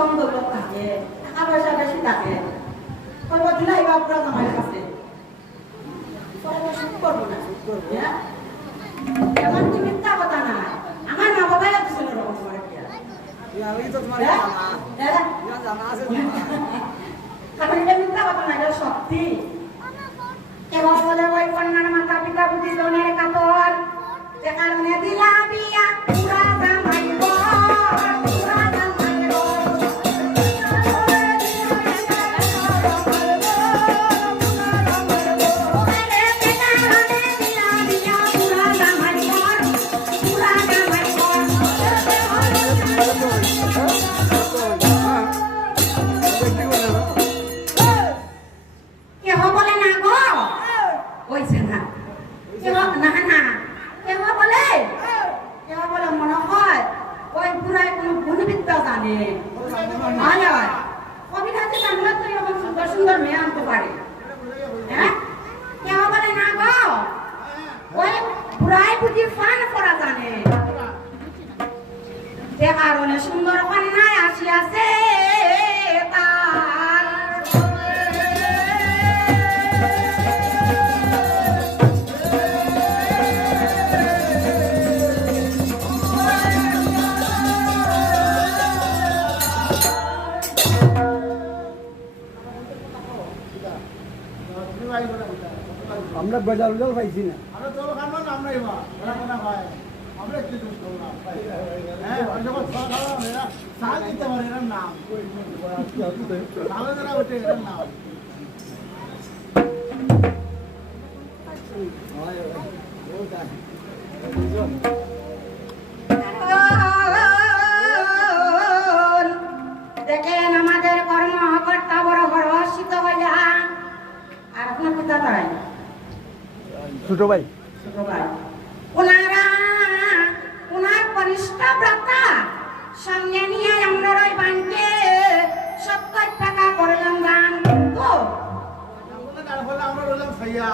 ধন দৌলত থাকে, টাকা পয়সা বেশি থাকে, কইব দিলাই বাপরা আমার কাছে পরে শুট করবো না, শুট করবো। হ্যাঁ, এমন কি মিথ্যা কথা না, আমার মা বাবাই দিছিল রকম করে দিয়া। আমি তো তোমার জানা, হ্যাঁ জানা আছে কারণ এটা মিথ্যা কথা না, এটা সত্যি। কেবল বলে ওই কন্যার মাতা পিতা বুঝি জনের কাতর, যে কারণে দিলা বিয়া পুরা জামাই ঘর, পুরা জামাই ঘর। কেহ বলে না গো, ওইছে না, কেহ না না, কেহ বলে মনে হয় ওই পুরাই কোনো গুণবিদ্যা জানে। হয় হয়, কবিরাজি জানলে তো এরকম সুন্দর সুন্দর মেয়ে আনতে পারে। হ্যাঁ, কেহ বলে না গো, ওই পুরাই বুঝি ফান করা জানে, যে কারণে সুন্দর কন্যায় আসিয়াছে তার। আমরা বাজার উজাল পাইছি না। আমরা তো খাবো না, আমরাই বা ওরা কোনা খায়, আমরা কি দোষ করলাম? হ্যাঁ, ওই যখন খাওয়া এরা সাল দিতে পারে, এর নাম ভালো যারা ওঠে এর নাম। দেখেন আমাদের কর্মকর্তা বড় হর্ষিত হইয়া, আর আপনার পিতা তাই ছোট ভাই ছোট ভাই, ওনার কনিষ্ঠ ভ্রাতা সঙ্গে নিয়ে আমরা ওই বানকে 70 টাকা করলাম দান। তো আমরা রইলাম খাইয়া